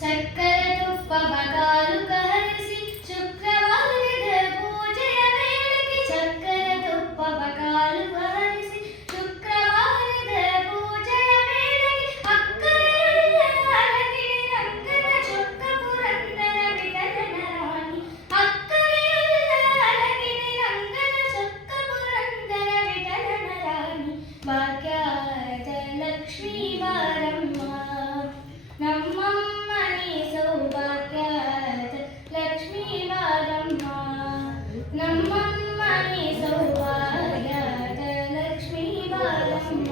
ಸಕ್ಕರೆ ತುಪ್ಪ ಬಗಾಲು ಕಹರಿಸಿ ಶುಕ್ರವಾರದ ಪೂಜೆಯ ವೇಳೆಗೆ ಸಕ್ಕರೆ ತುಪ್ಪ ಬಗಾಲು ಕಹರಿಸಿ ಶುಕ್ರವಾರದ ಪೂಜೆಯ ವೇಳೆಗೆ ಅಕ್ಕರೆಯ ಅರಗಿರಿ ರಂಗನ ಚೊಕ್ಕ ಪುರಂದರ ವಿಠಲನ ರಾಣಿ ಅಕ್ಕರೆಯ ಅರಗಿರಿ ರಂಗನ ಚೊಕ್ಕ ಪುರಂದರ ವಿಠಲನ ರಾಣಿ ಭಾಗ್ಯದ ಲಕ್ಷ್ಮೀ ಬಾರಮ್ಮ ನಮ್ಮಮ್ಮನಿ ಸೌಭಾಗ್ಯದ ಲಕ್ಷ್ಮೀ ಬಾರಮ್ಮ ನಮ್ಮಮ್ಮನಿ ಸೌಭಾಗ್ಯದ ಲಕ್ಷ್ಮೀ ಬಾರಮ್ಮ.